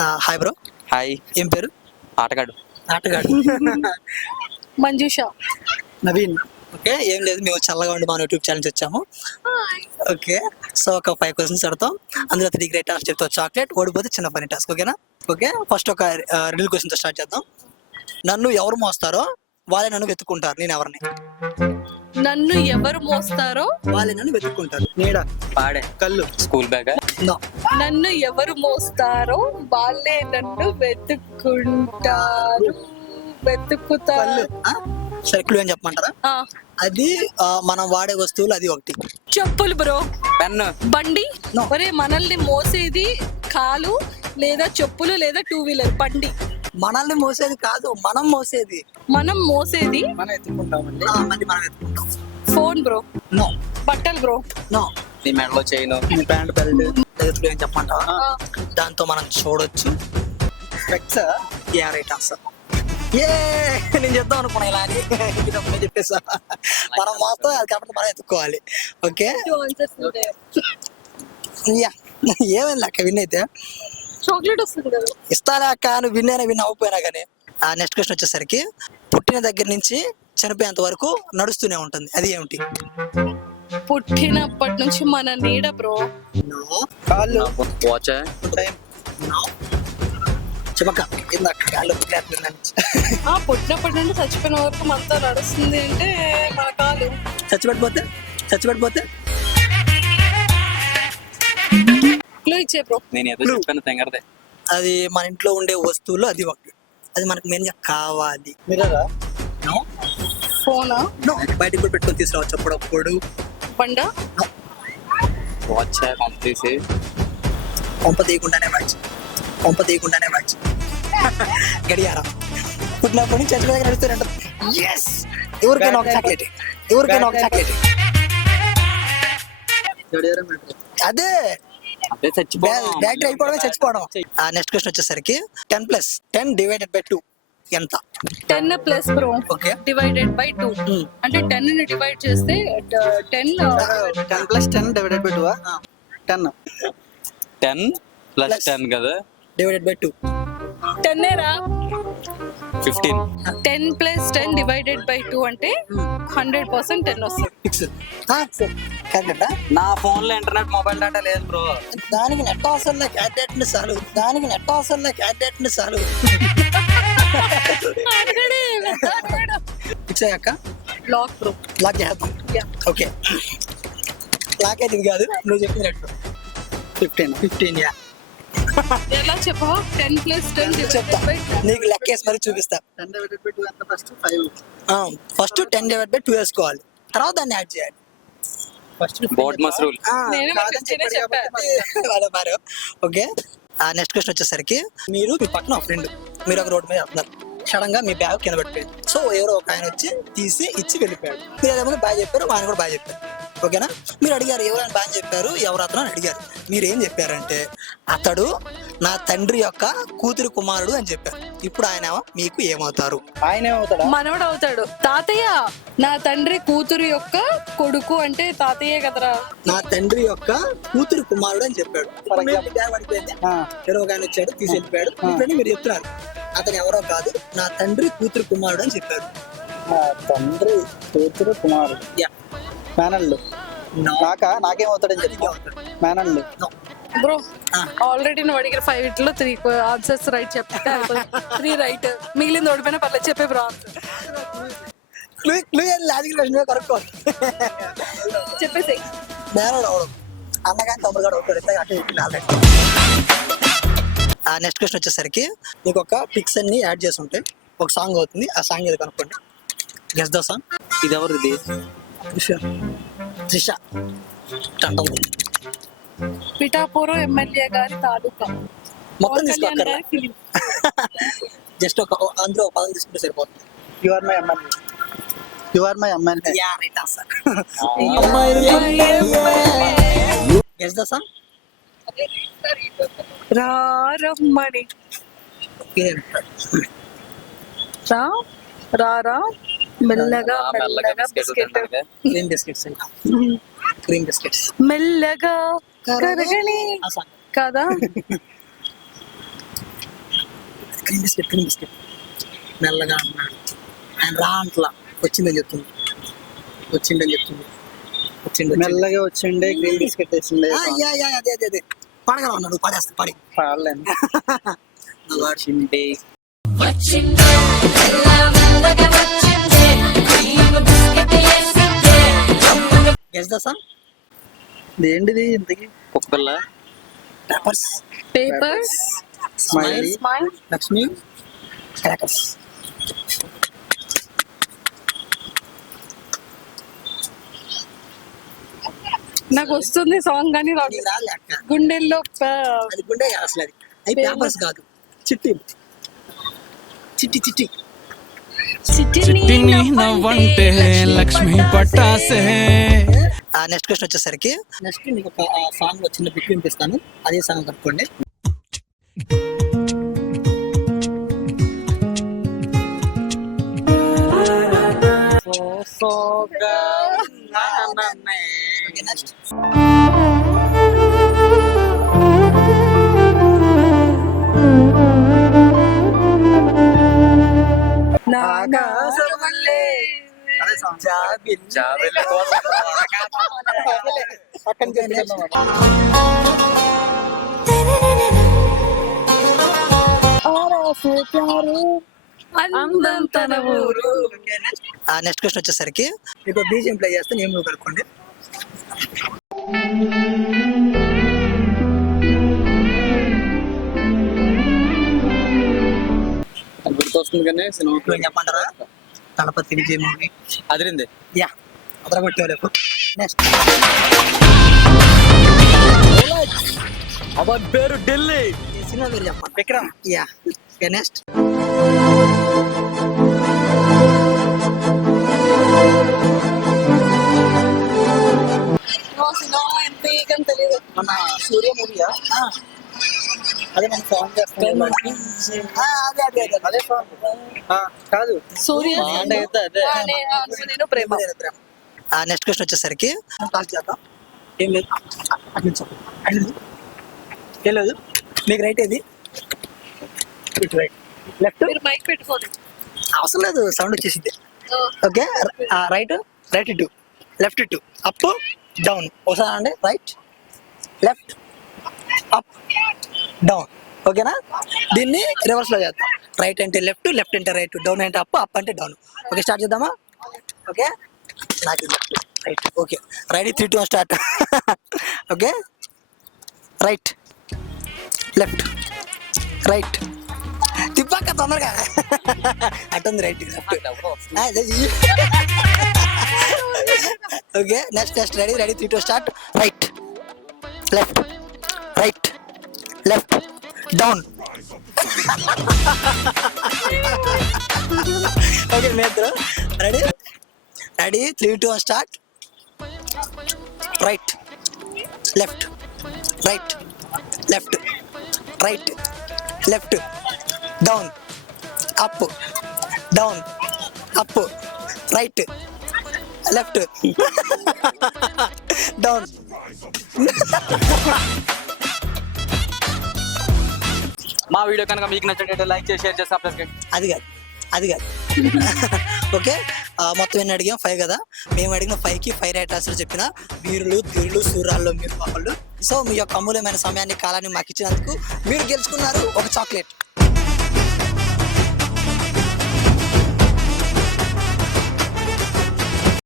Hi bro. Hi. ఏం పేరు? ఆటగాడు. ఆటగాడు. మంజుష. నవీన్. ఓకే ఏం లేదు మేము చల్లగా ఉండి మన యూట్యూబ్ ఛానల్ వచ్చాము. ఓకే సో ఒక ఫైవ్ క్వశ్చన్స్ అడతాం అందులో త్రీ గ్రేట్ టాస్క్ చెప్తాం చాక్లెట్ ఓడిపోతే చిన్న పని టాస్క్ ఓకేనా ఓకే ఫస్ట్ ఒక రిల్ క్వశ్చన్తో స్టార్ట్ చేద్దాం. నన్ను ఎవరు మోస్తారో వాళ్ళే నన్ను వెతుక్కుంటారు. నేను ఎవరిని? నన్ను ఎవరు మోస్తారో? వాళ్ళే నన్ను వెతుక్కుంటారు. నీడ. పాడే. కళ్ళు. School bag? నన్ను ఎవరు మోస్తారో వాళ్ళే నన్ను వెతుక్కుంటారు. వెతుకుతారు? సరే క్లూ అని చెప్పమంటారా? అది ఆ, మనం వాడే వస్తువులు అది ఒకటి. చెప్పులు బ్రో. పెన్ బండి. ఒరే మనల్ని మోసేది కాలు లేదా చెప్పులు లేదా టూ వీలర్ బండి. మనల్ని మోసేది కాదు మనం మోసేది. మనం మోసేది మనం ఎత్తుకుంటామండి. మళ్ళీ మనం ఎత్తుకుంటాం. Phone bro. నో. బట్టలు బ్రో. నో. నీ మెడలో చైన్ మీ ప్యాంట్ బెల్ట్. ఎదురు ఏం చెప్పమంటావా? ఆ, దాంతో మనం చూడొచ్చు. స్పెక్స్ ఏ నేను చెప్దాం అనుకున్నా ఇలా అని. చెప్పేసా. మనం మాత్రం అది కాబట్టి మనం ఎత్తుకోవాలి ఓకే. యా ఏమైంది అక్క? విన్ అయితే? చాక్లెట్ వస్తుంది కదా. ఇస్తాలే అక్క నువ్వు విన్ అయినా విన్ అవ్వకపోయినా కానీ. ఆ నెక్స్ట్ క్వశ్చన్ వచ్చేసరికి పుట్టిన దగ్గర నుంచి చనిపోయేంత వరకు నడుస్తూనే ఉంటుంది. అది ఏమిటి? పుట్టినప్పటి నుంచి మన నీడ బ్రో. కాళ్ళు. వాచ్ కాళ్ళు పుట్టినప్పటి నుండి చచ్చిపోయిన వరకు మనతో నడుస్తుంది అంటే మన కాలు చచ్చిపెట్టిపోతే చచ్చిపెట్టిపోతే క్లూ ఇచ్చే బ్రో. నేను ఏదో Blue. చెప్పాను తెంగరదే. అది మన ఇంట్లో ఉండే వస్తువులు అది ఒకటి. అది మనకు మెయిన్గా కావాలి. మిర్రరా? నో. ఫోనా? నో. బయటకు పెట్టుకొని తీసుకురావచ్చు. అప్పుడప్పుడు బండ వాచ్ పంప్ తీసి కొంప తీయకుండానే వాచ్ కొంప తీయకుండానే వాచ్ గడియారం. పుట్టినప్పటి నుంచి చచ్చిపోయే దగ్గర నడుస్తూనే ఎస్ ఎవరికైనా ఒక చాక్లెట్ ఎవరికైనా ఒక చాక్లెట్ అదే. బ్యాటరీ అయిపోవడమే చచ్చిపోవడం. నెక్స్ట్ క్వశ్చన్ వచ్చేసరికి ten plus ten divided by two ఎంత? Ten plus bro okay. Divided by two. అంటే టెన్ని డివైడ్ చేస్తే ten ten plus ten divided by two ten. Ten plus. Ten కదా? Divided by two. టెన్ రా? Fifteen. Ten plus ten divided by two అంటే hundred percent ten వస్తుంది. కరెక్టా? నా ఫోన్లో ఇంటర్నెట్ మొబైల్ డేటా లేదు బ్రో. దానికి నెట్ అవసరం లే క్యాడెట్ని చాలు దానికి నెట్ అవసరం లే క్యాడెట్ని చాలు ఫిక్స్ అయ్యాక లాక్ బ్రో లాక్ చేద్దాం ఓకే లాక్ అయితే కాదు నువ్వు చెప్పినట్టు ఫిఫ్టీన్ ఫిఫ్టీన్ యా ఎలా చెప్పవా? టెన్ ప్లస్ టెన్ చెప్తా. నీకు లెక్కేసి మరి చూపిస్తా. First ten divide by two వేసుకోవాలి. తర్వాత దాన్ని యాడ్ చేయాలి. ఓకే ఆ నెక్స్ట్ క్వశ్చన్ వచ్చేసరికి మీరు మీ పక్కన ఫ్రెండ్ మీరు ఒక రోడ్డు మీద వెళ్తున్నారు సడన్గా మీ బ్యాగ్ కింద పెట్టిపోయింది సో ఎవరో ఒక ఆయన వచ్చి తీసి ఇచ్చి వెళ్ళిపోయాడు. మీరు అదే బాగా చెప్పారు ఆయన కూడా బాగా చెప్పారు. ఓకేనా? మీరు అడిగారు ఎవరైనా బాగా చెప్పారు ఎవరు అతను అని అడిగారు. మీరు ఏం చెప్పారంటే అతడు నా తండ్రి యొక్క కూతురు కుమారుడు అని చెప్పారు. ఇప్పుడు ఆయన మీకు ఏమవుతారు? ఆయన ఏమవుతాడా మనవడు అవుతాడు తాతయ్య నా తండ్రి కూతురు యొక్క కొడుకు అంటే తాతయ్యే కదరా? నా తండ్రి యొక్క కూతురు కుమారుడు అని చెప్పాడు. ఎవరో ఆయన వచ్చాడు తీసి వెళ్ళిపోయాడు ఇప్పుడు మీరు చెప్తున్నారు. అతను ఎవరో కాదు నా తండ్రి కూతురు కుమారుడు అని చెప్పారు నా తండ్రి కూతురు కుమారుడు. యా మేనల్లు. నాకా? నాకేమవుతాడని చెప్పి. మేనల్లు. బ్రో. ఆల్రెడీ నువ్వు అడిగిన ఫైవ్ ఇట్లో త్రీ ఆన్సర్స్ రైట్ చెప్తే త్రీ రైట్ మిగిలింది ఓడిపోయినా పర్లేదు చెప్పే బ్రో చెప్పేసి మేనడు అవడం అన్నగాని తమ్ముడు ఇటు ఆల్రెడీ. ఆ నెక్స్ట్ క్వశ్చన్ వచ్చేసరికి మీకు ఒక పిక్స్ అన్ని యాడ్ చేసి ఉంటే ఒక సాంగ్ అవుతుంది ఆ సాంగ్ ఏది కనుక్కోండి. గెస్ ద సాంగ్ ఇది ఎవరిది త్రిష త్రిష టంటం పిఠాపురం ఎమ్మెల్యే గారి తాలూకా మొత్తం పవన్ కళ్యాణ్ తీసుకోక్కర్లా గారి ఫిలిం జస్ట్ ఒక అందులో ఒక పదం తీసుకుంటే సరిపోతుంది you are my MLA you are my MLA ya right answer guess the song రారమ్మని రా రారా మెల్లగా మెల్లగా biscuit cream biscuits cream biscuits. మెల్లగా కరగని కదా? Cream biscuit cream biscuit. మెల్లగా అన్నాడు ఆయన రా అంట్లా. వచ్చిందని చెప్తుంది. వచ్చిందని చెప్తుంది. వచ్చింది వచ్చింది. మెల్లగా వచ్చిండే గ్రీన్ బిస్కెట్ వేసిండే యా అదే అదే అదే. పాడగల ఉన్నాడు పాడేస్తా పాడి. పాడలేను. చింటే వచ్చిందే గెస్ ద సాంగ్ ఏంటిది ఇంతకి? కుక్కపిల్ల papers papers smiley smile Lakshmi crackers నాకు వస్తుంది సాంగ్ కానీ గుండెల్లో గుండె అసలు అది. పేపర్స్ కాదు. చిట్టి చిట్టి. చిట్టి. చిట్టిని నవ్వంటే లక్ష్మి పట్టాసే. నెక్స్ట్ క్వశ్చన్ వచ్చేసరికి నెక్స్ట్ మీకు ఒక సాంగ్ చిన్న బిట్ వినిపిస్తాను. అదే సాంగ్ కట్టుకోండి జాబిల్లి. కోసం. పక్కన చెప్తున్నాం అందం తన ఊరు. నెక్స్ట్ క్వశ్చన్ వచ్చేసరికి. మీకు బీజియం ప్లే చేస్తే నేను కనుక్కోండి. గుర్తొస్తుంది కానీ సినిమా ఇప్పుడు చెప్పంటారా తలపతి విజయ్ మూవీ. అదిరింది. యా అదరగొట్టేవాళ్ళు నెక్స్ట్ అవన్ పేరు ఢిల్లీ. సినిమా పేరు చెప్పండి విక్రమ్. యా నెక్స్ట్ ఎంత ఏకం తెలియదు. మన సూర్య మూవీయా? అదే మనం సాంగ్ చేస్తాం అదే అదే అదే అదే సాంగ్ కాదు. సూర్య నేను. ప్రేమ. నెక్స్ట్ క్వశ్చన్ వచ్చేసరికి చేద్దాం. ఏం లేదు. ఏం లేదు. మీకు రైట్ ఏది? ఇటు రైట్ లెఫ్ట్ మీరు మైక్ పెట్టుకోండి. అవసరం లేదు. సౌండ్ వచ్చేసింది. ఓకే రైట్ రైట్ ఇటు. లెఫ్ట్ ఇటు. అప్ డౌన్ ఒకసారి అండి రైట్ లెఫ్ట్ అప్ డౌన్ ఓకేనా దీన్ని రివర్స్లో చేద్దాం. రైట్ అంటే లెఫ్ట్ లెఫ్ట్ అంటే రైట్ డౌన్ అంటే అప్ అప్ అంటే డౌన్ ఓకే స్టార్ట్ చేద్దామా? ఓకే నాకు left right okay right three two start okay right left right తిప్పాక తొందరగా. అటుంది right okay next next ready ready three two start right left down okay మేత్ర ready ready three two start right left right left right left down up down up right left down మా video కనుక మీకు నచ్చినట్టు like చేసి share చేసి subscribe అది కాదు అది కాదు. ఓకే? మొత్తం ఎన్ని అడిగాం? ఫైవ్ కదా? మేము అడిగిన ఫైవ్కి ఫైవ్ రైట్ రాసులు చెప్పిన వీరులు తీరులు సూరాల్లో మీరు వాళ్ళు సో మీ యొక్క అమూల్యమైన సమయాన్ని కాలాన్ని మాకు ఇచ్చినందుకు మీరు గెలుచుకున్నారు ఒక చాక్లెట్.